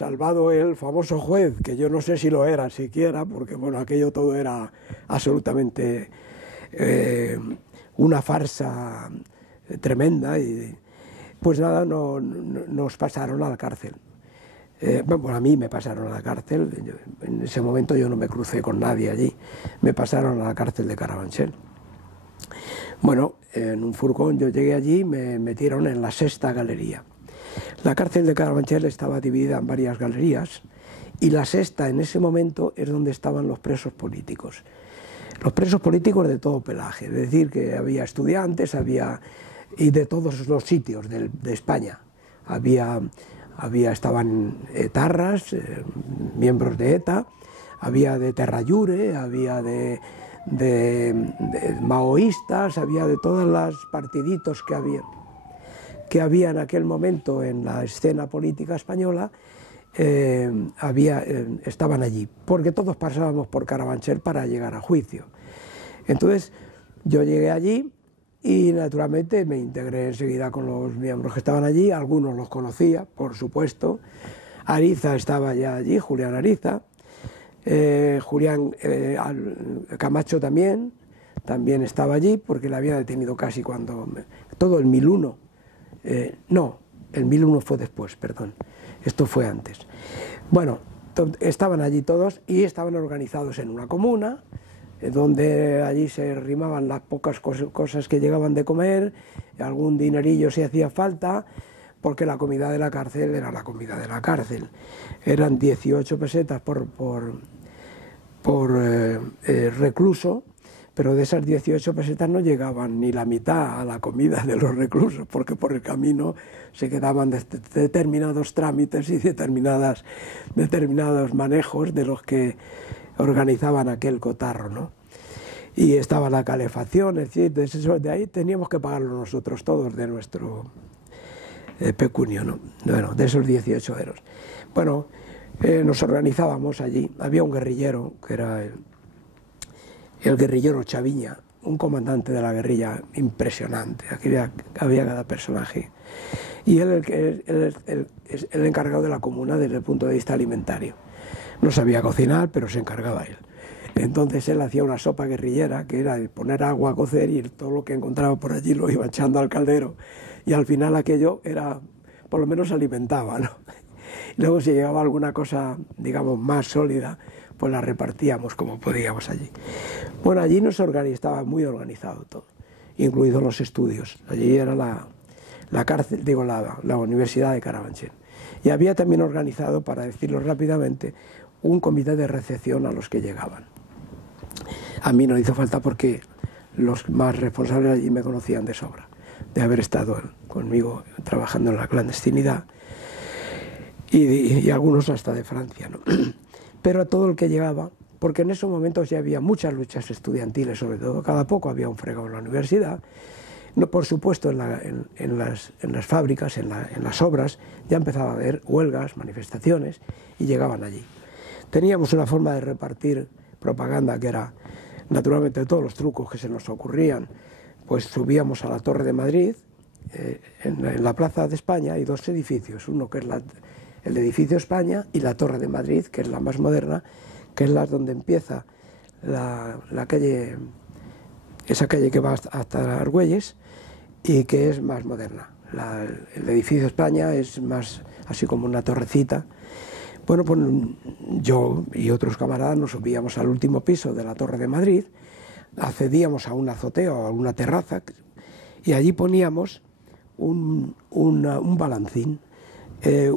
salvado el famoso juez, que yo no sé si lo era siquiera, porque bueno, aquello todo era absolutamente una farsa tremenda, y pues nada, nos pasaron a la cárcel. Bueno, a mí me pasaron a la cárcel, en ese momento yo no me crucé con nadie allí, me pasaron a la cárcel de Carabanchel. Bueno, en un furgón yo llegué allí y me metieron en la sexta galería. La cárcel de Carabanchel estaba dividida en varias galerías y la sexta en ese momento es donde estaban los presos políticos. Los presos políticos de todo pelaje, es decir, que había estudiantes, y de todos los sitios de España. Estaban etarras, miembros de ETA, había de Terra Llure, había de maoístas, había de todos los partiditos que había en aquel momento en la escena política española, estaban allí, porque todos pasábamos por Carabanchel para llegar a juicio. Entonces yo llegué allí y naturalmente me integré enseguida con los miembros que estaban allí, algunos los conocía, por supuesto. Ariza estaba ya allí, Julián Ariza, Julián Camacho también estaba allí, porque le había detenido casi todo el 1001. No, el 1001 fue después, perdón, esto fue antes. Bueno, estaban allí todos y estaban organizados en una comuna, donde allí se rimaban las pocas cosas que llegaban de comer, algún dinerillo si hacía falta, porque la comida de la cárcel era la comida de la cárcel. Eran 18 pesetas por recluso, pero de esas 18 pesetas no llegaban ni la mitad a la comida de los reclusos, porque por el camino se quedaban determinados trámites y determinados manejos de los que organizaban aquel cotarro, ¿no? Y estaba la calefacción, es decir, de ahí teníamos que pagarlo nosotros todos de nuestro pecunio, ¿no? Bueno, de esos 18 euros. Bueno, nos organizábamos allí, había un guerrillero, que era el guerrillero Chaviña, un comandante de la guerrilla impresionante, aquí había cada personaje, y él es el encargado de la comuna desde el punto de vista alimentario. No sabía cocinar, pero se encargaba él. Entonces él hacía una sopa guerrillera, que era poner agua a cocer y todo lo que encontraba por allí lo iba echando al caldero, y al final aquello por lo menos alimentaba, ¿no? Y luego si llegaba alguna cosa, digamos, más sólida, pues la repartíamos como podíamos allí. Bueno, allí estaba muy organizado todo, incluidos los estudios. Allí era la cárcel, digo, la Universidad de Carabanchel. Y había también organizado, para decirlo rápidamente, un comité de recepción a los que llegaban. A mí no hizo falta porque los más responsables allí me conocían de sobra, de haber estado conmigo trabajando en la clandestinidad, y algunos hasta de Francia, ¿no? Pero a todo el que llegaba, porque en esos momentos ya había muchas luchas estudiantiles, sobre todo, cada poco había un fregado en la universidad. No, por supuesto, en las fábricas, en las obras, ya empezaba a haber huelgas, manifestaciones, y llegaban allí. Teníamos una forma de repartir propaganda que era, naturalmente, todos los trucos que se nos ocurrían, pues subíamos a la Torre de Madrid, en la Plaza de España hay dos edificios, uno que es el edificio España y la Torre de Madrid, que es la más moderna, que es donde empieza la calle, esa calle que va hasta Argüelles, y que es más moderna. El edificio España es más así como una torrecita. Bueno, pues yo y otros camaradas nos subíamos al último piso de la Torre de Madrid, accedíamos a un azotea o a una terraza, y allí poníamos un balancín,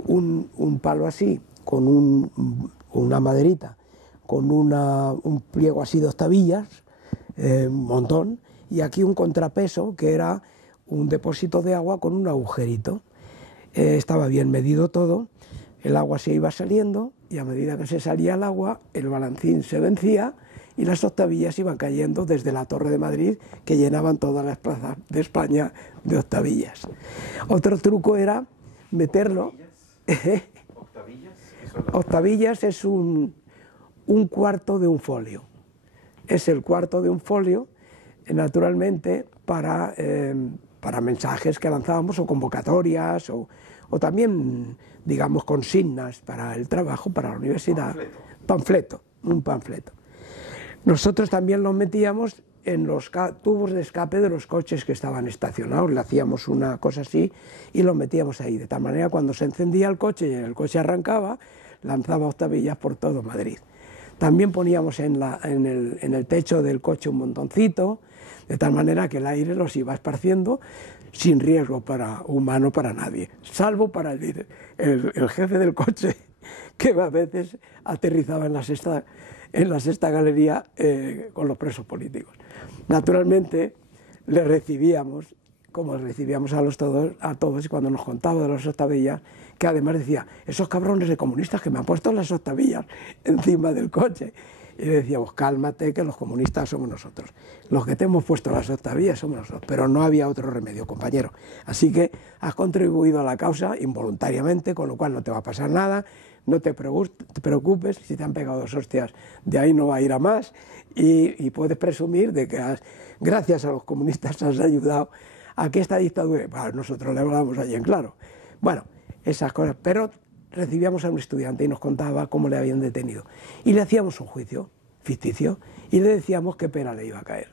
un palo así, con una maderita, con un pliego así de octavillas, un montón, y aquí un contrapeso que era un depósito de agua con un agujerito. Estaba bien medido todo, el agua se iba saliendo, y a medida que se salía el agua, el balancín se vencía y las octavillas iban cayendo desde la Torre de Madrid, que llenaban todas las plazas de España de octavillas. Otro truco era meterlo... ¿Octavillas? Octavillas es un cuarto de un folio. Es el cuarto de un folio, naturalmente, para mensajes que lanzábamos, o convocatorias, o también digamos, consignas para el trabajo, para la universidad. Un panfleto. Nosotros también los metíamos en los tubos de escape de los coches que estaban estacionados, le hacíamos una cosa así y los metíamos ahí, de tal manera cuando se encendía el coche y el coche arrancaba, lanzaba octavillas por todo Madrid. También poníamos en el techo del coche un montoncito, de tal manera que el aire los iba esparciendo sin riesgo humano para nadie, salvo para el jefe del coche, que a veces aterrizaba en la sexta galería con los presos políticos. Naturalmente, le recibíamos, como recibíamos a todos, y cuando nos contaba de las octavillas, que además decía, esos cabrones de comunistas que me han puesto las octavillas encima del coche. Y le decíamos, cálmate, que los comunistas somos nosotros. Los que te hemos puesto las octavillas somos nosotros. Pero no había otro remedio, compañero. Así que has contribuido a la causa involuntariamente, con lo cual no te va a pasar nada. No te preocupes, si te han pegado 2 hostias, de ahí no va a ir a más. Y puedes presumir de que gracias a los comunistas has ayudado a que esta dictadura... Bueno, nosotros le hablábamos allí en claro. Bueno, esas cosas. Pero recibíamos a un estudiante y nos contaba cómo le habían detenido. Y le hacíamos un juicio ficticio y le decíamos qué pena le iba a caer.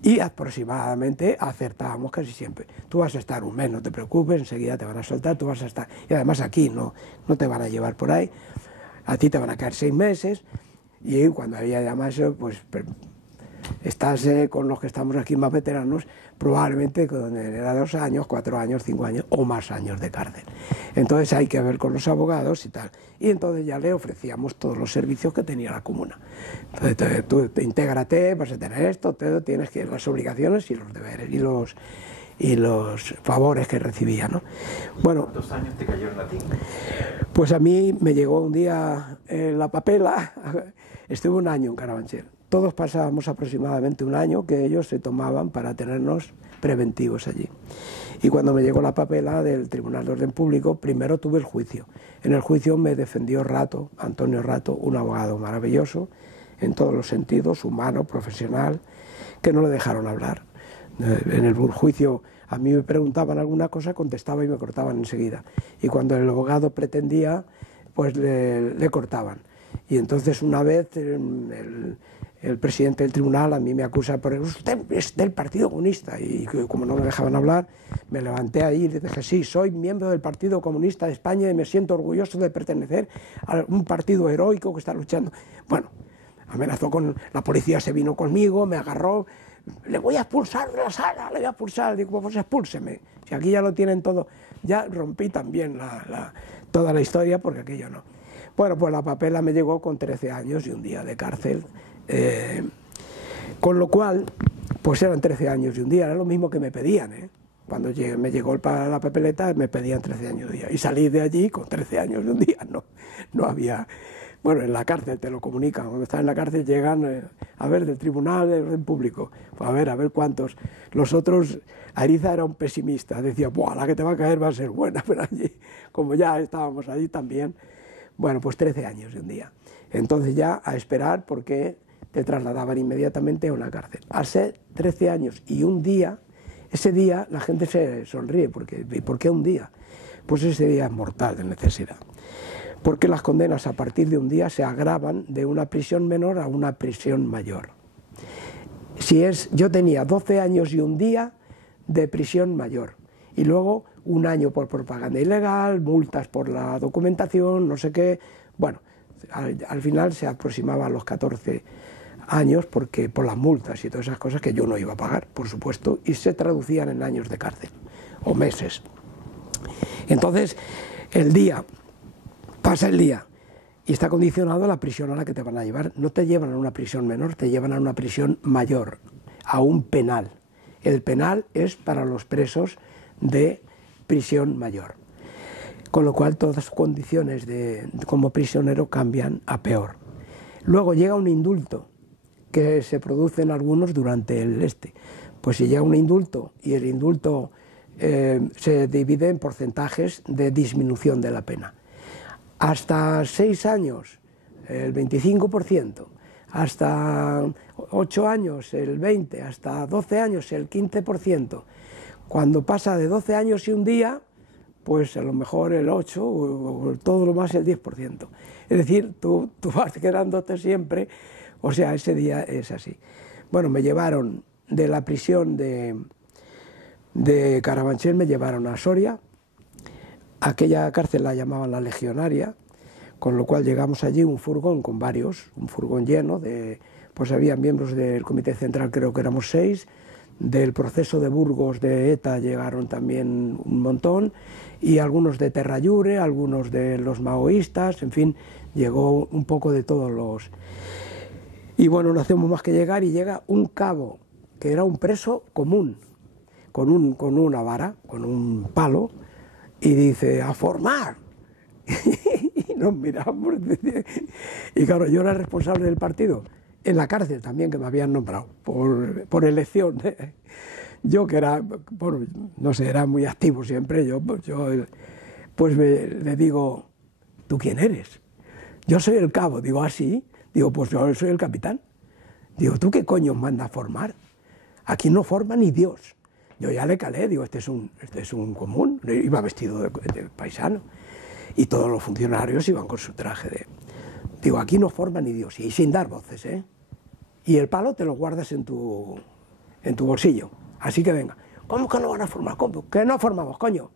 Y aproximadamente acertábamos casi siempre. Tú vas a estar un mes, no te preocupes, enseguida te van a soltar, tú vas a estar... Y además aquí no te van a llevar por ahí, a ti te van a caer 6 meses, y cuando había ya más, pues estás con los que estamos aquí más veteranos, probablemente era 2 años, 4 años, 5 años o más años de cárcel. Entonces hay que ver con los abogados y tal. Y entonces ya le ofrecíamos todos los servicios que tenía la comuna. Entonces tú intégrate, vas a tener esto, tienes que las obligaciones y los deberes y los favores que recibía, ¿no? Bueno, ¿Cuántos años te cayó en latín? Pues a mí me llegó un día la papela, estuve 1 año en Carabanchel. Todos pasábamos aproximadamente 1 año que ellos se tomaban para tenernos preventivos allí. Y cuando me llegó la papela del Tribunal de Orden Público, primero tuve el juicio. En el juicio me defendió Rato, Antonio Rato, un abogado maravilloso, en todos los sentidos, humano, profesional, que no le dejaron hablar. En el juicio a mí me preguntaban alguna cosa, contestaba y me cortaban enseguida. Y cuando el abogado pretendía, pues le cortaban. Y entonces una vez el presidente del tribunal a mí me acusa por usted es del Partido Comunista, y como no me dejaban hablar, me levanté ahí y le dije, sí, soy miembro del Partido Comunista de España y me siento orgulloso de pertenecer a un partido heroico que está luchando. Bueno, amenazó con... La policía se vino conmigo, me agarró, le voy a expulsar de la sala, le voy a expulsar. Digo, pues expúlseme, si aquí ya lo tienen todo. Ya rompí también toda la historia porque aquello no. Bueno, pues la papela me llegó con 13 años y 1 día de cárcel. Con lo cual, pues eran 13 años y 1 día, era lo mismo que me pedían, ¿eh? Cuando me llegó la papeleta me pedían 13 años y 1 día, y salí de allí con 13 años y 1 día, no había... Bueno, en la cárcel te lo comunican, cuando estás en la cárcel llegan, a ver, del Tribunal de Orden Público, pues a ver cuántos. Los otros, Ariza era un pesimista, decía, ¡buah, la que te va a caer va a ser buena! Pero allí, como ya estábamos allí también, bueno, pues 13 años y 1 día. Entonces ya a esperar porque te trasladaban inmediatamente a una cárcel. Al ser 13 años y 1 día, ese día la gente se sonríe, porque ¿por qué 1 día? Pues ese día es mortal de necesidad. Porque las condenas a partir de 1 día se agravan de una prisión menor a una prisión mayor. Yo tenía 12 años y 1 día de prisión mayor, y luego 1 año por propaganda ilegal, multas por la documentación, no sé qué. Bueno, al final se aproximaba a los 14 años porque por las multas y todas esas cosas que yo no iba a pagar, por supuesto, y se traducían en años de cárcel o meses. Entonces, pasa el día y está condicionado a la prisión a la que te van a llevar. No te llevan a una prisión menor, te llevan a una prisión mayor, a un penal. El penal es para los presos de prisión mayor. Con lo cual todas las condiciones como prisionero cambian a peor. Luego llega un indulto, que se produce en algunos durante Pues si llega un indulto y el indulto se divide en porcentajes de disminución de la pena. Hasta 6 años, el 25%, hasta 8 años, el 20%, hasta 12 años, el 15%. Cuando pasa de 12 años y 1 día, pues a lo mejor el 8 o todo lo más el 10%. Es decir, tú vas quedándote siempre, o sea, ese día es así. Bueno, me llevaron de la prisión de Carabanchel, me llevaron a Soria. Aquella cárcel la llamaban la Legionaria, con lo cual llegamos allí un furgón con varios, un furgón lleno de, pues había miembros del Comité Central, creo que éramos 6, del proceso de Burgos de ETA llegaron también un montón, y algunos de Terrayure, algunos de los maoístas, en fin, llegó un poco de todos los... Y bueno, no hacemos más que llegar y llega un cabo, que era un preso común, con una vara, con un palo, y dice, ¡a formar! Y nos miramos, y claro, yo era responsable del partido, en la cárcel también, que me habían nombrado, por elección. Yo que era, bueno, no sé, era muy activo siempre, pues le digo, ¿tú quién eres? Yo soy el cabo. Digo, ¿ah, sí? Digo, pues yo soy el capitán. Digo, ¿tú qué coño manda a formar? Aquí no forma ni Dios. Yo ya le calé, digo, este es un común, iba vestido de paisano, y todos los funcionarios iban con su traje de... Digo, aquí no forma ni Dios, y sin dar voces, ¿eh? Y el palo te lo guardas en tu bolsillo, así que venga. ¿Cómo que no van a formar? ¿Cómo? Que no formamos, coño.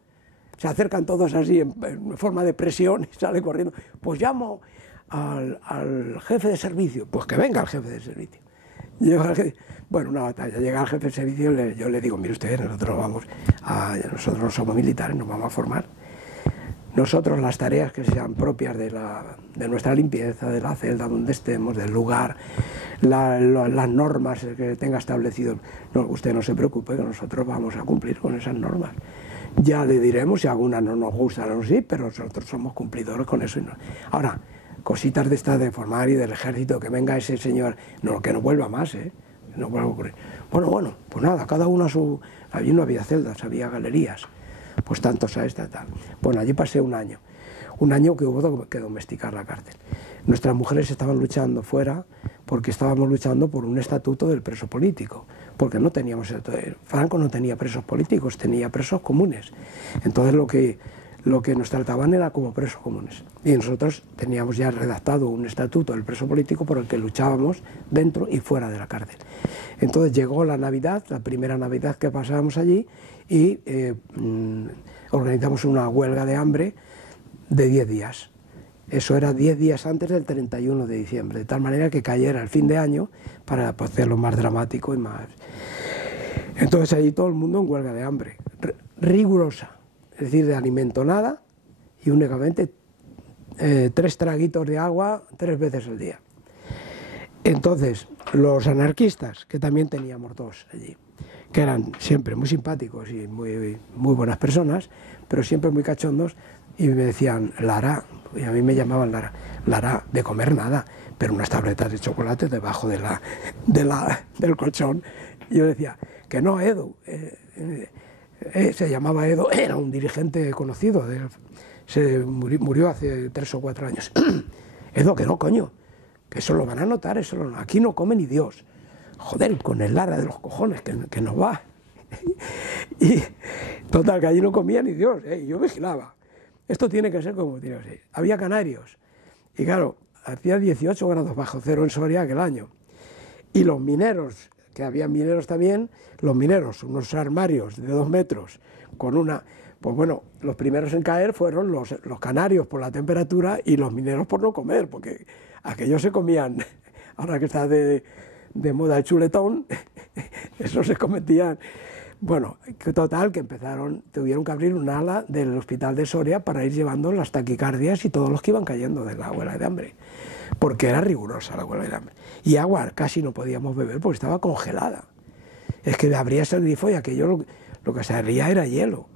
Se acercan todos así en forma de presión y sale corriendo. Pues llamo al jefe de servicio. Pues que venga el jefe de servicio. Bueno, una batalla, llega el jefe de servicio y yo le digo, mire usted, nosotros no somos militares, nos vamos a formar. Nosotros las tareas que sean propias de nuestra limpieza, de la celda donde estemos, del lugar, las normas que tenga establecido, no, usted no se preocupe que nosotros vamos a cumplir con esas normas. Ya le diremos si algunas no nos gustan o sí, pero nosotros somos cumplidores con eso. Ahora, cositas de estas de formar y del ejército, que venga ese señor, no, que no vuelva más, no vuelva a ocurrir. Bueno, pues nada, cada uno a su... Allí no había celdas, había galerías, pues tantos a esta, tal. Bueno, allí pasé un año que hubo que domesticar la cárcel. Nuestras mujeres estaban luchando fuera porque estábamos luchando por un estatuto del preso político, porque no teníamos... Franco no tenía presos políticos, tenía presos comunes. Entonces lo que nos trataban era como presos comunes. Y nosotros teníamos ya redactado un estatuto del preso político por el que luchábamos dentro y fuera de la cárcel. Entonces llegó la Navidad, la primera Navidad que pasábamos allí, y organizamos una huelga de hambre de 10 días. Eso era 10 días antes del 31 de diciembre, de tal manera que cayera el fin de año para hacerlo más dramático y más... Entonces allí todo el mundo en huelga de hambre, rigurosa. Es decir, de alimento nada y únicamente 3 traguitos de agua 3 veces al día. Entonces, los anarquistas, que también teníamos 2 allí, que eran siempre muy simpáticos y muy buenas personas, pero siempre muy cachondos, y me decían, Lara, y a mí me llamaban Lara, de comer nada, pero unas tabletas de chocolate debajo del colchón. Y yo decía, que no, Edu, se llamaba Edo, era un dirigente conocido, murió hace 3 o 4 años. Edo, que no, coño, que eso lo van a notar, aquí no come ni Dios. Joder, con el Lara de los cojones, que nos va. Y total, que allí no comía ni Dios, y yo vigilaba. Esto tiene que ser como tiene que ser. Había canarios, y claro, hacía 18 grados bajo cero en Soria aquel año. Y los mineros, que había mineros también, los mineros, unos armarios de 2 metros, con una... Pues bueno, los primeros en caer fueron los canarios por la temperatura y los mineros por no comer, porque aquellos se comían, ahora que está de moda el chuletón, eso se cometían. Bueno, total, que tuvieron que abrir un ala del hospital de Soria para ir llevando las taquicardias y todos los que iban cayendo de la huelga de hambre, porque era rigurosa la huelga de hambre. Y agua casi no podíamos beber porque estaba congelada. Es que abrías el grifo y aquello lo que salía era hielo.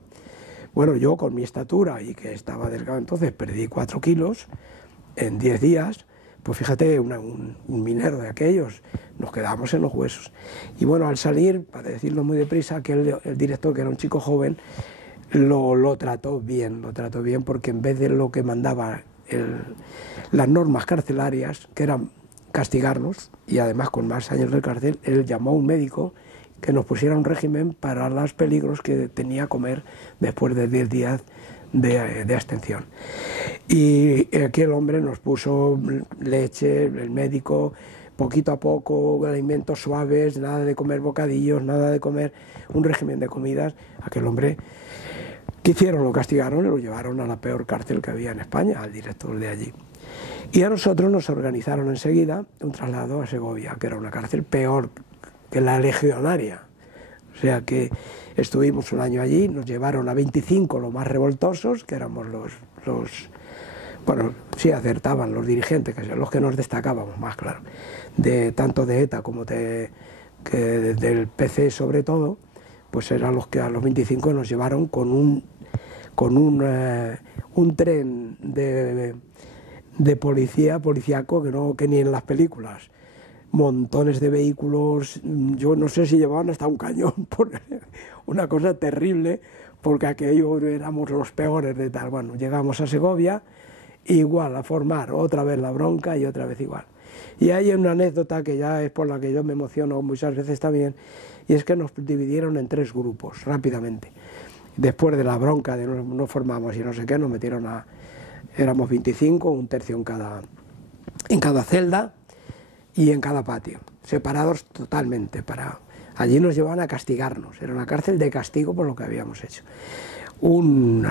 Bueno, yo con mi estatura y que estaba delgado entonces perdí 4 kilos en 10 días, pues fíjate, un minero de aquellos, nos quedamos en los huesos. Y bueno, al salir, para decirlo muy deprisa, que el director, que era un chico joven, lo trató bien porque en vez de lo que mandaba las normas carcelarias, que eran castigarnos, y además con más años de cárcel, él llamó a un médico que nos pusiera un régimen para los peligros que tenía comer después de 10 días de abstención. Y aquí el hombre nos puso leche, el médico, poquito a poco, alimentos suaves, nada de comer bocadillos, nada de comer, un régimen de comidas. Aquel hombre, ¿qué hicieron? Lo castigaron y lo llevaron a la peor cárcel que había en España, al director de allí. Y a nosotros nos organizaron enseguida un traslado a Segovia, que era una cárcel peor que la legionaria. O sea que estuvimos un año allí, nos llevaron a 25 los más revoltosos, que éramos bueno, sí acertaban los dirigentes, que son los que nos destacábamos más, claro, tanto de ETA como del PC sobre todo, pues eran los que a los 25 nos llevaron con un tren de policíaco que ni en las películas. Montones de vehículos, yo no sé si llevaban hasta un cañón, una cosa terrible, porque aquello éramos los peores de tal. Bueno, llegamos a Segovia, igual a formar otra vez la bronca y otra vez igual. Y hay una anécdota que ya es por la que yo me emociono muchas veces también, y es que nos dividieron en 3 grupos rápidamente. Después de la bronca de no formamos y no sé qué, nos metieron éramos 25, un tercio en cada celda y en cada patio, separados totalmente. Allí nos llevaban a castigarnos, era una cárcel de castigo por lo que habíamos hecho. Un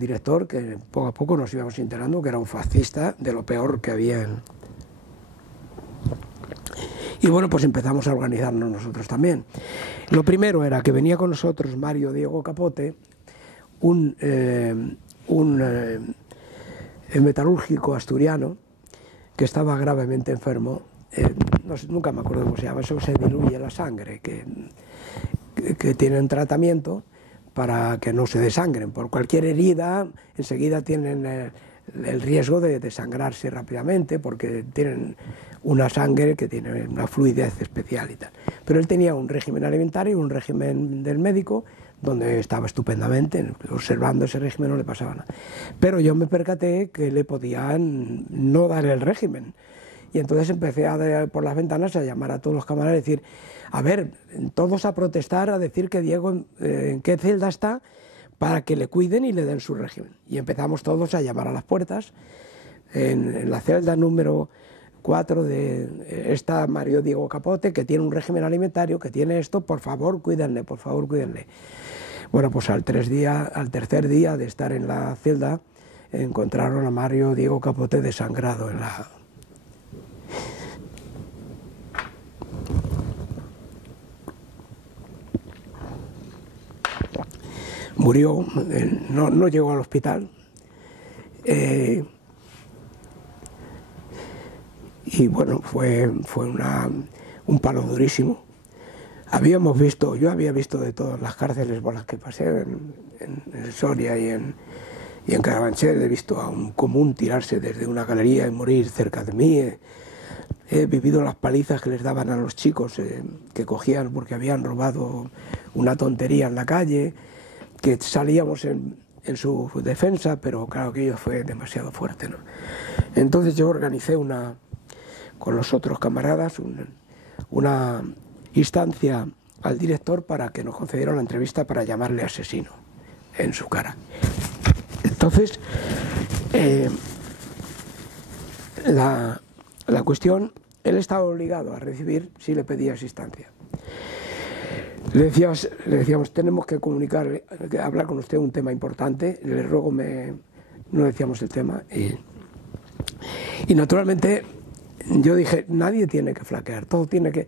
director que poco a poco nos íbamos enterando que era un fascista de lo peor que había Y bueno, pues empezamos a organizarnos nosotros también. Lo primero era que venía con nosotros Mario Diego Capote, un metalúrgico asturiano que estaba gravemente enfermo, no sé, nunca me acuerdo cómo se llama, eso se diluye la sangre, que tienen tratamiento para que no se desangren. Por cualquier herida enseguida tienen el riesgo de desangrarse rápidamente porque tienen una sangre que tiene una fluidez especial y tal. Pero él tenía un régimen alimentario, un régimen del médico, donde estaba estupendamente, observando ese régimen no le pasaba nada. Pero yo me percaté que le podían no dar el régimen. Y entonces empecé por las ventanas a llamar a todos los camaradas y decir, a ver, todos a protestar, a decir que Diego en qué celda está para que le cuiden y le den su régimen. Y empezamos todos a llamar a las puertas. En la celda número 4 está Mario Diego Capote, que tiene un régimen alimentario, que tiene esto, por favor cuídenle, por favor cuídenle. Bueno, pues al tercer día de estar en la celda, encontraron a Mario Diego Capote desangrado en la... Murió, no llegó al hospital, y bueno, fue un palo durísimo. Yo había visto de todas las cárceles por las que pasé, en Soria y en Carabanchel, he visto a un común tirarse desde una galería y morir cerca de mí. He vivido las palizas que les daban a los chicos que cogían porque habían robado una tontería en la calle, que salíamos en su defensa, pero claro que ello fue demasiado fuerte, ¿no? Entonces yo organicé con los otros camaradas una instancia al director para que nos concediera la entrevista para llamarle asesino en su cara. Entonces, la cuestión, él estaba obligado a recibir si le pedía asistencia. Le decíamos, tenemos que hablar con usted un tema importante, le ruego no decíamos el tema, y naturalmente yo dije, nadie tiene que flaquear, todo tiene que...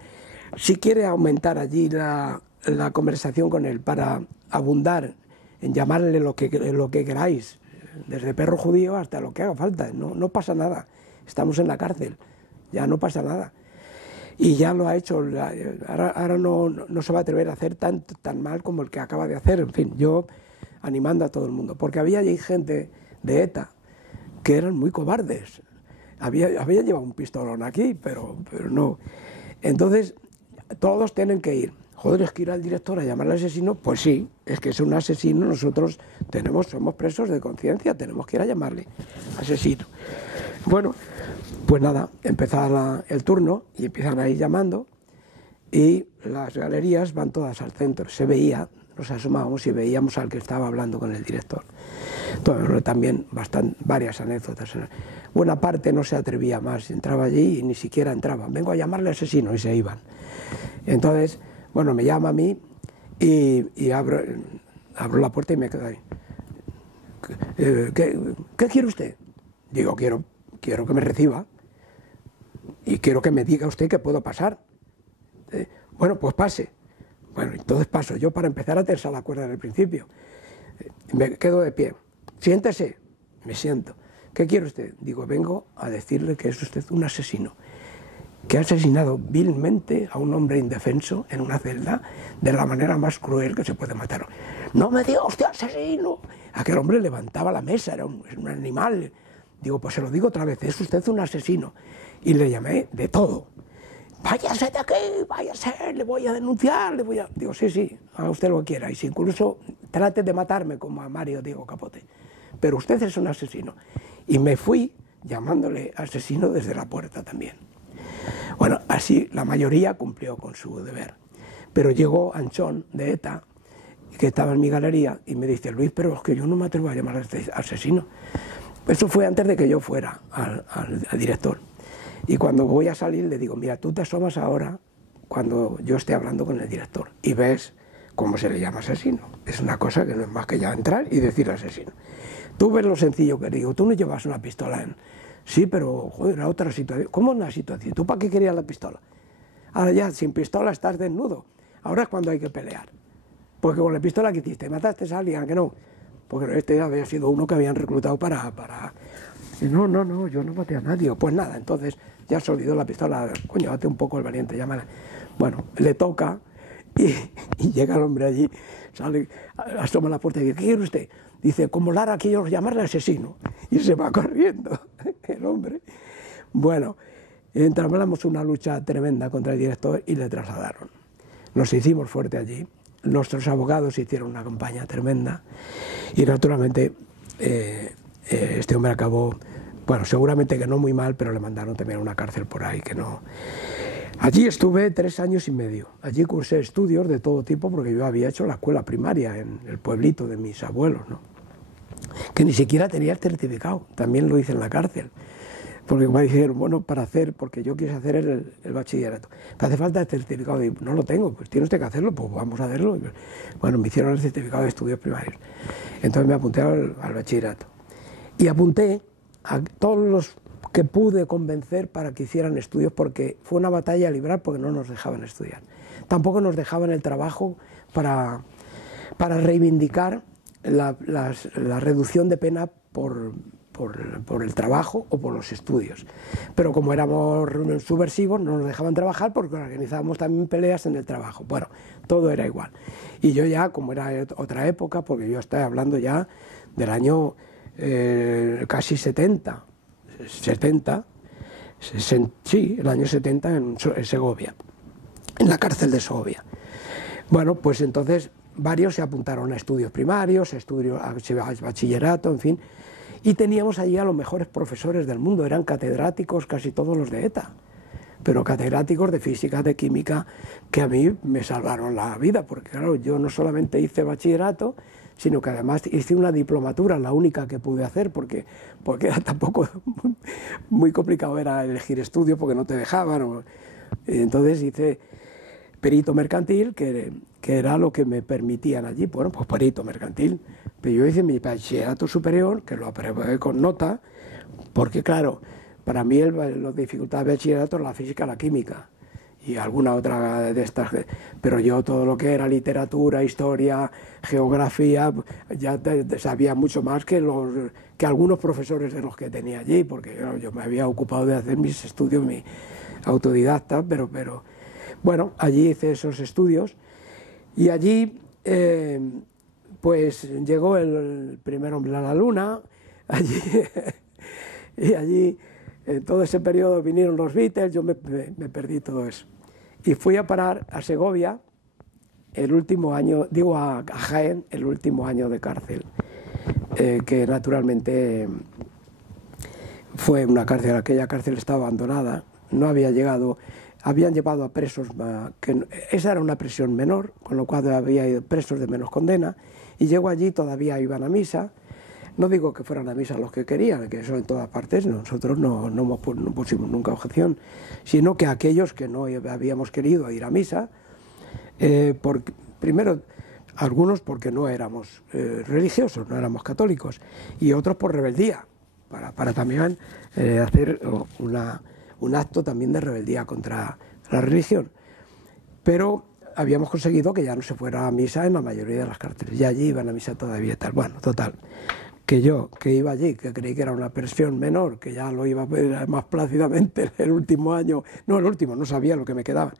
Si quiere aumentar allí la conversación con él para abundar en llamarle lo que queráis, desde perro judío hasta lo que haga falta, no pasa nada, estamos en la cárcel, ya no pasa nada. Y ya lo ha hecho, ahora no se va a atrever a hacer tan mal como el que acaba de hacer. En fin, yo animando a todo el mundo, porque había allí gente de ETA que eran muy cobardes. Había llevado un pistolón aquí, pero no. Entonces, todos tienen que ir. Joder, es que ir al director a llamarle asesino, pues sí, es que es un asesino, nosotros somos presos de conciencia, tenemos que ir a llamarle asesino. Bueno, pues nada, empezaba el turno y empiezan a ir llamando y las galerías van todas al centro, se veía, nos asomábamos y veíamos al que estaba hablando con el director. Entonces, también varias anécdotas. Buena parte no se atrevía más, entraba allí y ni siquiera entraban. Vengo a llamarle asesino y se iban. Entonces, bueno, me llama a mí y abro la puerta y me quedo ahí. ¿Qué quiere usted? Digo, quiero que me reciba y quiero que me diga usted que puedo pasar. Bueno, pues pase. Bueno, entonces paso yo para empezar a tensar la cuerda en el principio. Me quedo de pie. Siéntese. Me siento. ¿Qué quiere usted? Digo, vengo a decirle que es usted un asesino, que ha asesinado vilmente a un hombre indefenso en una celda de la manera más cruel que se puede matar. No me diga usted asesino. Aquel hombre levantaba la mesa, era un animal. Digo, pues se lo digo otra vez, es usted un asesino. Y le llamé de todo. Váyase de aquí, váyase, le voy a denunciar, Digo, sí, haga usted lo que quiera, y si incluso trate de matarme como a Mario Diego Capote. Pero usted es un asesino. Y me fui llamándole asesino desde la puerta también. Bueno, así la mayoría cumplió con su deber. Pero llegó Anchón, de ETA, que estaba en mi galería, y me dice, Luis, pero es que yo no me atrevo a llamar a este asesino. Eso fue antes de que yo fuera al director. Y cuando voy a salir le digo, mira, tú te asomas ahora cuando yo esté hablando con el director y ves cómo se le llama asesino. Es una cosa que no es más que ya entrar y decir asesino. Tú ves lo sencillo que digo, tú no llevas una pistola en... Sí, pero, joder, era otra situación. ¿Cómo una situación? ¿Tú para qué querías la pistola? Ahora ya, sin pistola estás desnudo. Ahora es cuando hay que pelear. Porque con la pistola que hiciste, mataste a alguien, que no. Porque este había sido uno que habían reclutado para... Y no, yo no maté a nadie. Pues nada, entonces ya se olvidó la pistola. Coño, date un poco el valiente, llámala. Bueno, le toca y llega el hombre allí, sale, asoma la puerta y dice, ¿qué quiere usted? Dice, como Lara quiero llamarle asesino. Y se va corriendo el hombre. Bueno, entablamos una lucha tremenda contra el director y le trasladaron. Nos hicimos fuerte allí. Nuestros abogados hicieron una campaña tremenda y naturalmente este hombre acabó, bueno, seguramente que no muy mal, pero le mandaron también a una cárcel por ahí que no. Allí estuve 3 años y medio. Allí cursé estudios de todo tipo porque yo había hecho la escuela primaria en el pueblito de mis abuelos, ¿no? Que ni siquiera tenía el certificado, también lo hice en la cárcel. Porque me dijeron, bueno, porque yo quise hacer el bachillerato. ¿Te hace falta el certificado? Y no lo tengo, pues tiene usted que hacerlo, pues vamos a hacerlo. Bueno, me hicieron el certificado de estudios primarios. Entonces me apunté al bachillerato. Y apunté a todos los que pude convencer para que hicieran estudios, porque fue una batalla a librar porque no nos dejaban estudiar. Tampoco nos dejaban el trabajo para reivindicar la reducción de pena por el trabajo o por los estudios. Pero como éramos subversivos, no nos dejaban trabajar porque organizábamos también peleas en el trabajo. Bueno, todo era igual. Y yo ya, como era otra época, porque yo estoy hablando ya del año casi 70, sí, el año 70 en Segovia, en la cárcel de Segovia. Bueno, pues entonces varios se apuntaron a estudios primarios, a bachillerato, en fin. Y teníamos allí a los mejores profesores del mundo, eran catedráticos casi todos los de ETA, pero catedráticos de física, de química, que a mí me salvaron la vida, porque claro, yo no solamente hice bachillerato, sino que además hice una diplomatura, la única que pude hacer, porque era tampoco muy complicado era elegir estudio, porque no te dejaban. Entonces hice perito mercantil, que era lo que me permitían allí. Bueno, pues perito mercantil. Pero yo hice mi bachillerato superior, que lo aprobé con nota, porque claro, para mí la dificultad de bachillerato era la física, la química y alguna otra de estas. Pero yo todo lo que era literatura, historia, geografía, ya sabía mucho más que algunos profesores de los que tenía allí, porque claro, yo me había ocupado de hacer mis estudios, mi autodidacta, pero bueno, allí hice esos estudios y allí pues llegó el primer hombre a la luna, y allí en todo ese periodo vinieron los Beatles, yo me perdí todo eso. Y fui a parar a Segovia el último año, digo a Jaén, el último año de cárcel, que naturalmente fue una cárcel, aquella cárcel estaba abandonada, no había llegado habían llevado a presos, esa era una prisión menor, con lo cual había presos de menos condena, y llego allí, todavía iban a misa. No digo que fueran a misa los que querían, que eso en todas partes, nosotros no pusimos nunca objeción, sino que aquellos que no habíamos querido ir a misa, primero, algunos porque no éramos religiosos, no éramos católicos, y otros por rebeldía, para también hacer un acto también de rebeldía contra la religión. Pero habíamos conseguido que ya no se fuera a misa en la mayoría de las cárceles, y allí iban a misa todavía tal. Bueno, total, que yo, que iba allí, que creí que era una prisión menor, que ya lo iba a ver más plácidamente el último año, no el último, no sabía lo que me quedaba.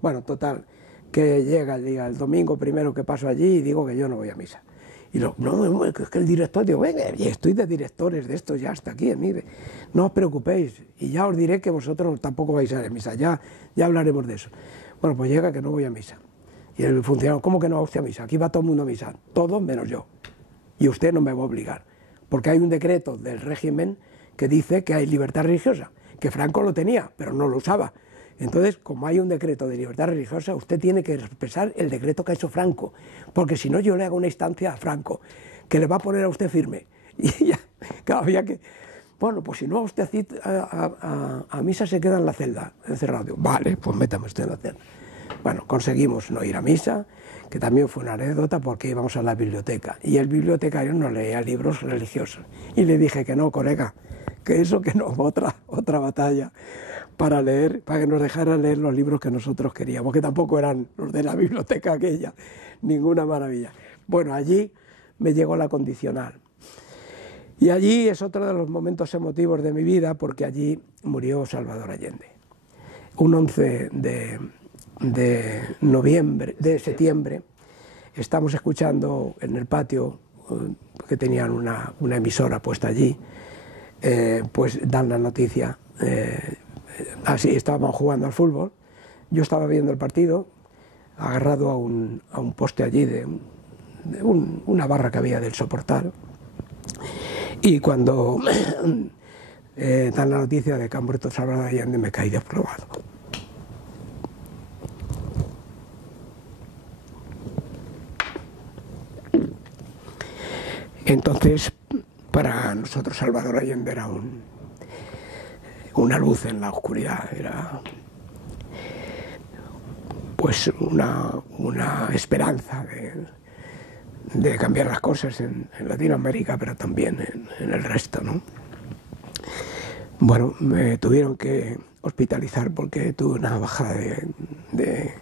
Bueno, total, que llega el domingo primero que paso allí y digo que yo no voy a misa. Y no, es que el director, digo, venga, estoy de directores de estos ya hasta aquí, mire, no os preocupéis, y ya os diré que vosotros tampoco vais a ir a misa, ya hablaremos de eso. Bueno, pues llega que no voy a misa. Y el funcionario, ¿cómo que no va usted a misa? Aquí va todo el mundo a misa, todos menos yo. Y usted no me va a obligar, porque hay un decreto del régimen que dice que hay libertad religiosa, que Franco lo tenía, pero no lo usaba. Entonces, como hay un decreto de libertad religiosa, usted tiene que respetar el decreto que ha hecho Franco, porque si no yo le hago una instancia a Franco, que le va a poner a usted firme. Y ya, claro, había que... Bueno, pues si no, usted a misa se queda en la celda, encerrado. Vale, pues métame usted en la celda. Bueno, conseguimos no ir a misa, que también fue una anécdota porque íbamos a la biblioteca, y el bibliotecario no leía libros religiosos. Y le dije que no, colega, que eso que no, otra batalla para leer, para que nos dejara leer los libros que nosotros queríamos, que tampoco eran los de la biblioteca aquella, ninguna maravilla. Bueno, allí me llegó la condicional. Y allí es otro de los momentos emotivos de mi vida, porque allí murió Salvador Allende. Un 11 de septiembre, estamos escuchando en el patio, que tenían una emisora puesta allí, pues dan la noticia. Así estábamos jugando al fútbol, yo estaba viendo el partido, agarrado a un poste allí de una barra que había del soportal, y cuando dan la noticia de que ha muerto Salvador Allende, me caí desplomado. Entonces, para nosotros Salvador Allende era una luz en la oscuridad, era pues una esperanza de cambiar las cosas en Latinoamérica, pero también en el resto, ¿no? Bueno, me tuvieron que hospitalizar porque tuve una bajada de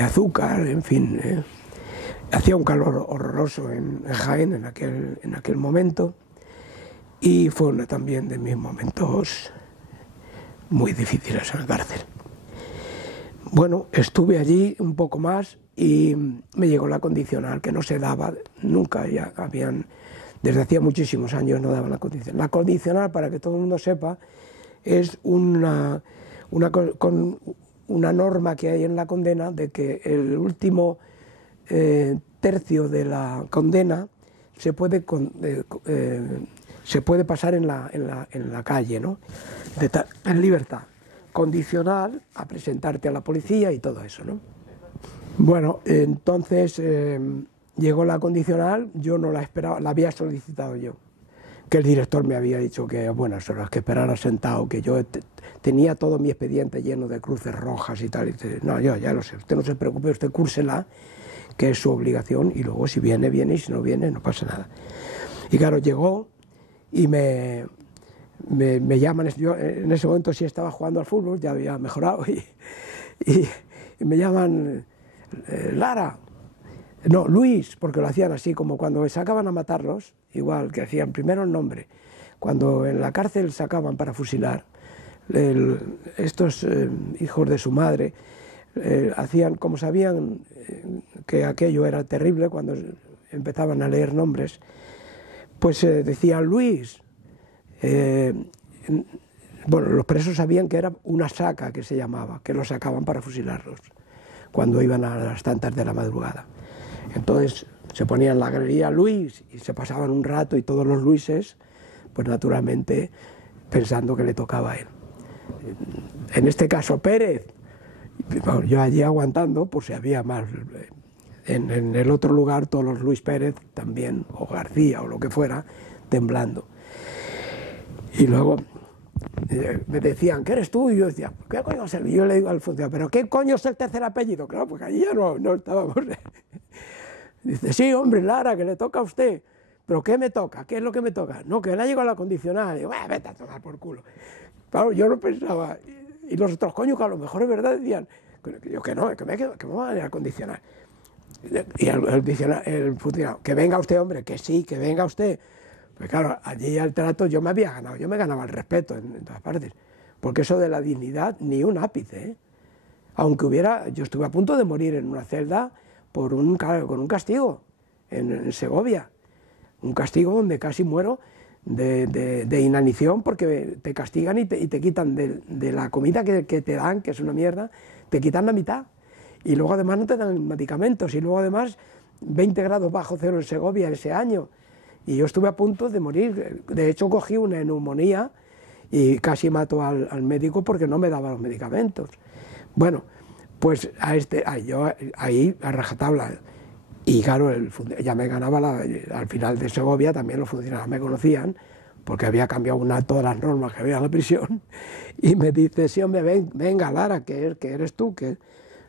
azúcar, en fin. Hacía un calor horroroso en Jaén en aquel momento, y fue uno también de mis momentos muy difíciles en la cárcel. Bueno, estuve allí un poco más y me llegó la condicional, que no se daba nunca, ya desde hacía muchísimos años no daban la condicional. La condicional, para que todo el mundo sepa, es una norma que hay en la condena de que el último tercio de la condena se puede pasar en la calle, ¿no? En libertad condicional a presentarte a la policía y todo eso, ¿no? Bueno, entonces llegó la condicional, yo no la esperaba, la había solicitado yo, que el director me había dicho que, bueno, eso era que esperara sentado, que yo tenía todo mi expediente lleno de cruces rojas y tal, y no, yo ya lo sé, usted no se preocupe, usted cúrsela, que es su obligación, y luego si viene, viene, y si no viene, no pasa nada. Y claro, llegó y me llaman, yo en ese momento sí estaba jugando al fútbol, ya había mejorado, y me llaman, Lara, no, Luis, porque lo hacían así, como cuando sacaban a matarlos, igual que hacían primero el nombre, cuando en la cárcel sacaban para fusilar, estos hijos de su madre, hacían, como sabían que aquello era terrible, cuando empezaban a leer nombres, pues decían Luis. Bueno, los presos sabían que era una saca, que se llamaba, que los sacaban para fusilarlos, cuando iban a las tantas de la madrugada. Entonces se ponían en la galería Luis y se pasaban un rato, y todos los Luises, pues naturalmente pensando que le tocaba a él. en este caso Pérez, bueno, yo allí aguantando, pues si había más. En el otro lugar todos los Luis Pérez también, o García o lo que fuera, temblando. Y luego me decían, ¿qué eres tú? Y yo decía, ¿qué coño es el? Y yo le digo al funcionario, ¿pero qué coño es el tercer apellido? Claro, porque allí ya no estábamos. Dice, sí, hombre, Lara, que le toca a usted. ¿Pero qué me toca? ¿Qué es lo que me toca? No, que le ha llegado la condicional. Y digo, vete a tomar por culo. Claro, yo no pensaba. Y los otros, coño, que a lo mejor es verdad, decían, yo que no, que me va a dar condicional. Y el funcionario, que venga usted, hombre, que sí, que venga usted. Pues claro, allí el trato yo me había ganado, yo me ganaba el respeto en todas partes. Porque eso de la dignidad, ni un ápice, ¿eh? Aunque yo estuve a punto de morir en una celda con un castigo en Segovia. Un castigo donde casi muero de inanición porque te castigan y te quitan de la comida que te dan, que es una mierda, te quitan la mitad. Y luego además no te dan medicamentos, y luego además 20 grados bajo cero en Segovia ese año. Y yo estuve a punto de morir. De hecho cogí una neumonía y casi mato al médico porque no me daba los medicamentos. Bueno, pues yo ahí a rajatabla. Y claro, ya me ganaba al final de Segovia, también los funcionarios me conocían, porque había cambiado todas las normas que había en la prisión, y me dice, sí, hombre, venga, Lara, que eres tú.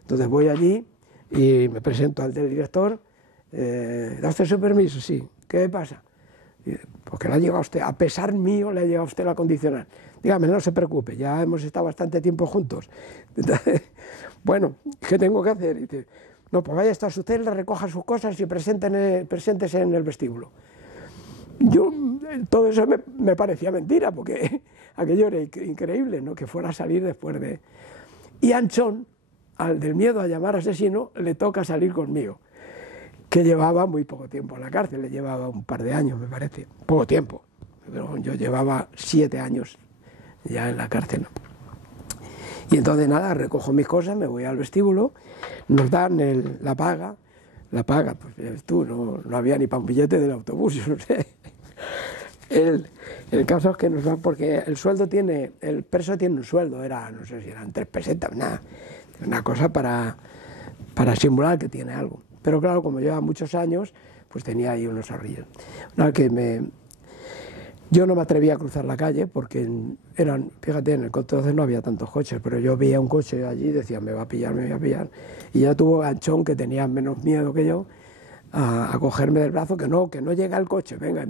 Entonces voy allí y me presento al del director, ¿da usted su permiso? Sí. ¿Qué pasa? Porque le ha llegado a usted, a pesar mío, le ha llegado a usted la condicional. Dígame, no se preocupe, ya hemos estado bastante tiempo juntos. Entonces, bueno, ¿qué tengo que hacer? Y dice, no, pues vaya hasta su celda, recoja sus cosas y preséntese en el vestíbulo. Yo, todo eso me parecía mentira, porque aquello era increíble, ¿no? Que fuera a salir después de... Y Anchón, al del miedo a llamar asesino, le toca salir conmigo, que llevaba muy poco tiempo en la cárcel, le llevaba un par de años, me parece, poco tiempo, pero yo llevaba 7 años ya en la cárcel, ¿no? Y entonces nada, recojo mis cosas, me voy al vestíbulo, nos dan la paga, pues tú, no había ni para un billete del autobús, yo no sé. El caso es que nos dan, porque el preso tiene un sueldo, no sé si eran 3 pesetas, nada, una cosa para simular que tiene algo. Pero claro, como lleva muchos años, pues tenía ahí unos ahorrillos. Yo no me atrevía a cruzar la calle porque fíjate, en el entonces no había tantos coches, pero yo veía un coche allí y decía, me va a pillar. Y ya tuvo Anchón, que tenía menos miedo que yo, a cogerme del brazo, que no llega el coche, venga.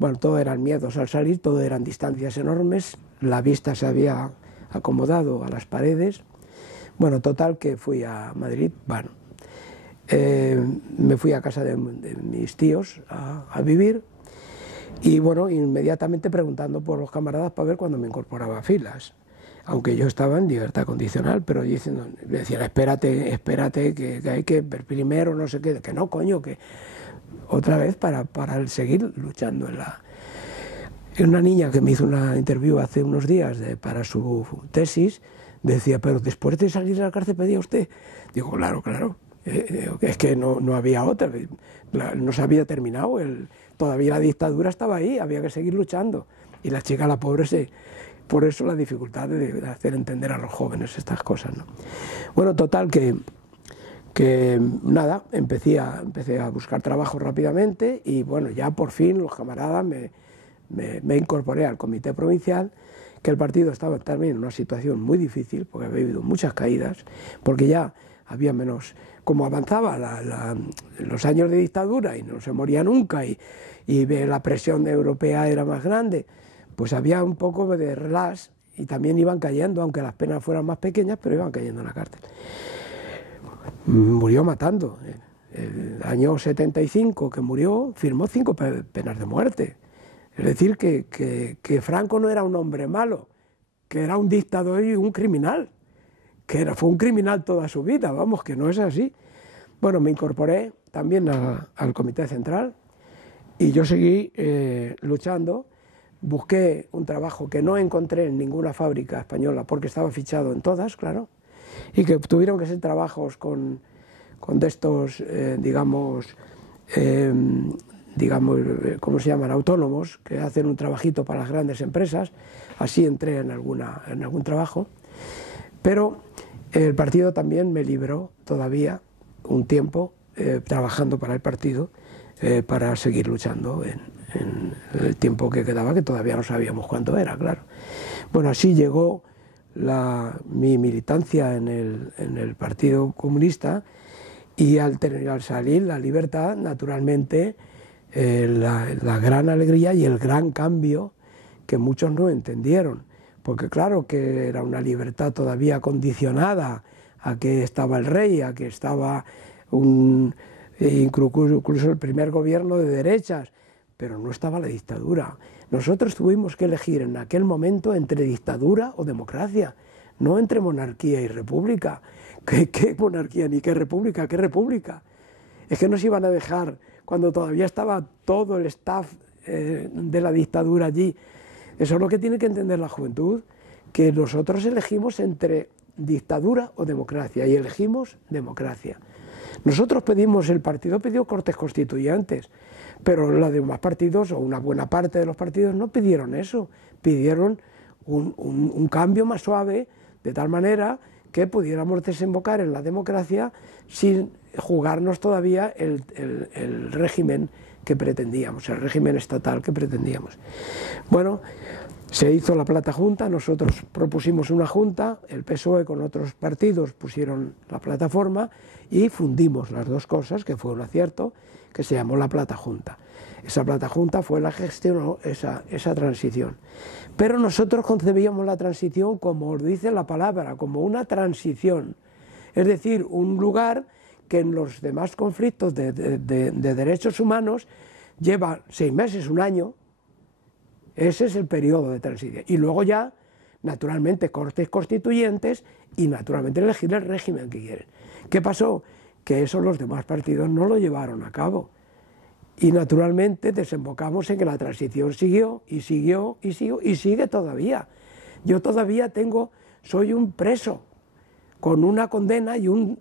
Bueno, todo eran miedos al salir, todo eran distancias enormes, la vista se había acomodado a las paredes. Bueno, total que fui a Madrid, bueno, me fui a casa de mis tíos a vivir. Y bueno, inmediatamente preguntando por los camaradas para ver cuándo me incorporaba a filas, aunque yo estaba en libertad condicional, pero diciendo, me decían, espérate, que hay que ver primero, no sé qué, que no, coño, que otra vez para seguir luchando Una niña que me hizo una interview hace unos días para su tesis, decía, pero después de salir de la cárcel pedía usted. Digo, claro, es que no había otra, no se había terminado, todavía la dictadura estaba ahí, había que seguir luchando. Y la chica, la pobre, por eso la dificultad de hacer entender a los jóvenes estas cosas, ¿no? Bueno, total que nada, empecé a buscar trabajo rápidamente y bueno, ya por fin los camaradas me incorporé al comité provincial, que el partido estaba también en una situación muy difícil, porque había habido muchas caídas, porque ya había menos, como avanzaba los años de dictadura y no se moría nunca y la presión europea era más grande, pues había un poco de relax y también iban cayendo, aunque las penas fueran más pequeñas, pero iban cayendo en la cárcel. Murió matando. El año 75 que murió, firmó 5 penas de muerte. Es decir, que Franco no era un hombre malo, que era un dictador y un criminal. Fue un criminal toda su vida, vamos, que no es así. Bueno, me incorporé también al Comité Central y yo seguí luchando. Busqué un trabajo que no encontré en ninguna fábrica española porque estaba fichado en todas, claro, y que tuvieron que ser trabajos con de estos, digamos, digamos, ¿cómo se llaman? Autónomos, que hacen un trabajito para las grandes empresas. Así entré en algún trabajo. Pero el partido también me libró todavía un tiempo trabajando para el partido para seguir luchando en el tiempo que quedaba, que todavía no sabíamos cuánto era, claro. Bueno, así llegó mi militancia en el Partido Comunista, y al salir la libertad, naturalmente, la gran alegría y el gran cambio que muchos no entendieron, porque claro que era una libertad todavía condicionada a que estaba el rey, a que estaba incluso el primer gobierno de derechas, pero no estaba la dictadura. Nosotros tuvimos que elegir en aquel momento entre dictadura o democracia, no entre monarquía y república. ¿Qué monarquía ni qué república? ¿Qué república? Es que nos iban a dejar cuando todavía estaba todo el staff de la dictadura allí. Eso es lo que tiene que entender la juventud, que nosotros elegimos entre dictadura o democracia, y elegimos democracia. Nosotros el partido pidió cortes constituyentes, pero los demás partidos, o una buena parte de los partidos, no pidieron eso, pidieron un cambio más suave, de tal manera que pudiéramos desembocar en la democracia sin jugarnos todavía el régimen que pretendíamos, el régimen estatal que pretendíamos. Bueno, se hizo la Plata Junta, nosotros propusimos una junta, el PSOE con otros partidos pusieron la plataforma y fundimos las dos cosas, que fue un acierto, que se llamó la Plata Junta. Esa Plata Junta fue la que gestionó esa transición. Pero nosotros concebíamos la transición, como dice la palabra, como una transición, es decir, un lugar que en los demás conflictos de derechos humanos lleva 6 meses, 1 año. Ese es el periodo de transición. Y luego ya, naturalmente, cortes constituyentes y naturalmente elegir el régimen que quieren. ¿Qué pasó? Que eso los demás partidos no lo llevaron a cabo. Y naturalmente desembocamos en que la transición siguió y siguió y siguió y sigue todavía. Yo todavía soy un preso con una condena y un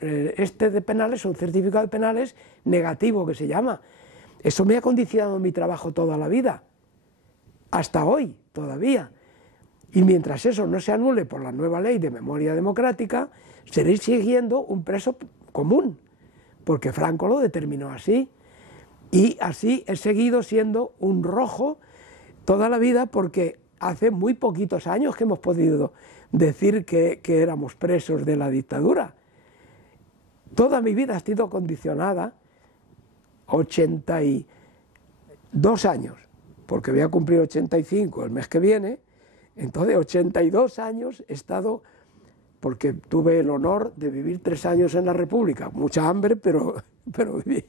de penales, un certificado de penales negativo, que se llama. Eso me ha condicionado mi trabajo toda la vida, hasta hoy todavía. Y mientras eso no se anule por la nueva ley de memoria democrática, seré siguiendo un preso común, porque Franco lo determinó así. Y así he seguido siendo un rojo toda la vida, porque hace muy poquitos años que hemos podido decir que éramos presos de la dictadura. Toda mi vida ha sido condicionada, 82 años, porque voy a cumplir 85 el mes que viene. Entonces 82 años he estado, porque tuve el honor de vivir 3 años en la República, mucha hambre, pero viví.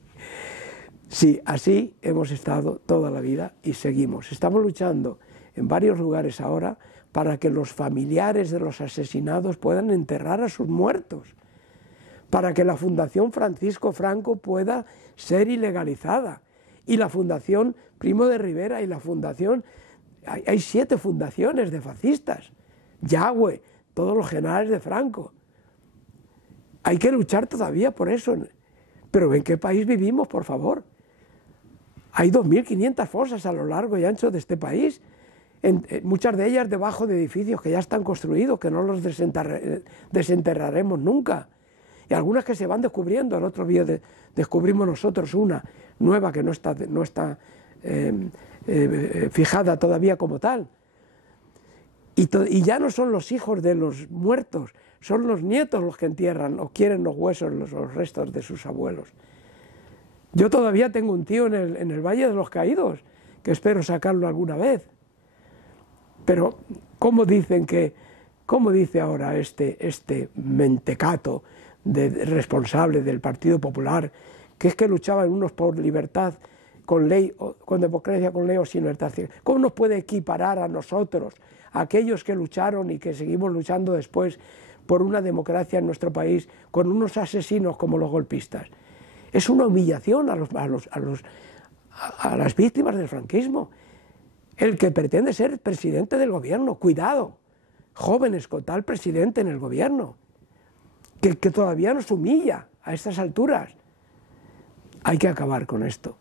Sí, así hemos estado toda la vida y seguimos. Estamos luchando en varios lugares ahora para que los familiares de los asesinados puedan enterrar a sus muertos, para que la Fundación Francisco Franco pueda ser ilegalizada, y la Fundación Primo de Rivera y la Fundación... Hay 7 fundaciones de fascistas, Yagüe, todos los generales de Franco. Hay que luchar todavía por eso. Pero ¿en qué país vivimos, por favor? Hay 2.500 fosas a lo largo y ancho de este país, muchas de ellas debajo de edificios que ya están construidos, que no los desenterraremos nunca. Y algunas que se van descubriendo. El otro día descubrimos nosotros una nueva que no está fijada todavía como tal. Y ya no son los hijos de los muertos, son los nietos los que entierran o quieren los huesos, los restos de sus abuelos. Yo todavía tengo un tío en el Valle de los Caídos, que espero sacarlo alguna vez. Pero, ¿cómo dice ahora este mentecato responsable del Partido Popular, que es que luchaban unos por libertad con ley, con democracia, con ley o sin libertad? ¿Cómo nos puede equiparar a nosotros, a aquellos que lucharon y que seguimos luchando después por una democracia en nuestro país, con unos asesinos como los golpistas? Es una humillación a las víctimas del franquismo. El que pretende ser presidente del gobierno, cuidado, jóvenes con tal presidente en el gobierno, que todavía nos humilla a estas alturas. Hay que acabar con esto.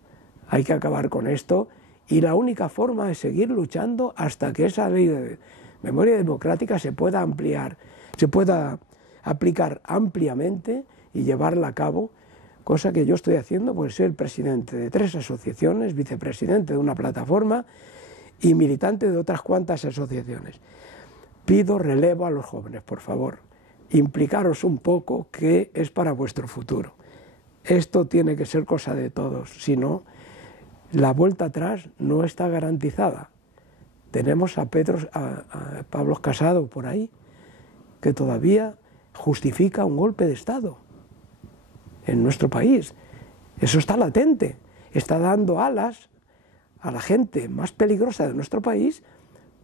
Hay que acabar con esto y la única forma es seguir luchando hasta que esa ley de memoria democrática se pueda ampliar, se pueda aplicar ampliamente y llevarla a cabo, cosa que yo estoy haciendo, pues soy el presidente de 3 asociaciones, vicepresidente de una plataforma y militante de otras cuantas asociaciones. Pido relevo a los jóvenes, por favor, implicaros un poco, que es para vuestro futuro. Esto tiene que ser cosa de todos, si no, la vuelta atrás no está garantizada. Tenemos a Pablo Casado por ahí, que todavía justifica un golpe de Estado en nuestro país. Eso está latente, está dando alas a la gente más peligrosa de nuestro país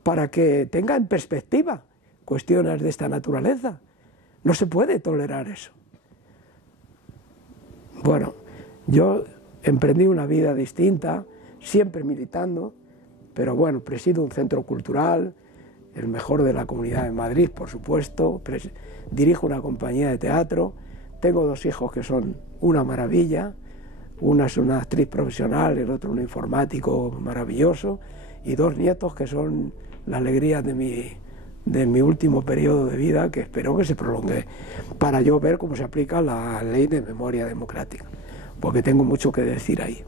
para que tenga en perspectiva cuestiones de esta naturaleza. No se puede tolerar eso. Bueno, yo emprendí una vida distinta, siempre militando, pero bueno, presido un centro cultural, el mejor de la Comunidad de Madrid, por supuesto, dirijo una compañía de teatro, tengo 2 hijos que son una maravilla, una es una actriz profesional, el otro un informático maravilloso, y 2 nietos que son la alegría de mi último periodo de vida, que espero que se prolongue, para yo ver cómo se aplica la ley de memoria democrática, porque tengo mucho que decir ahí.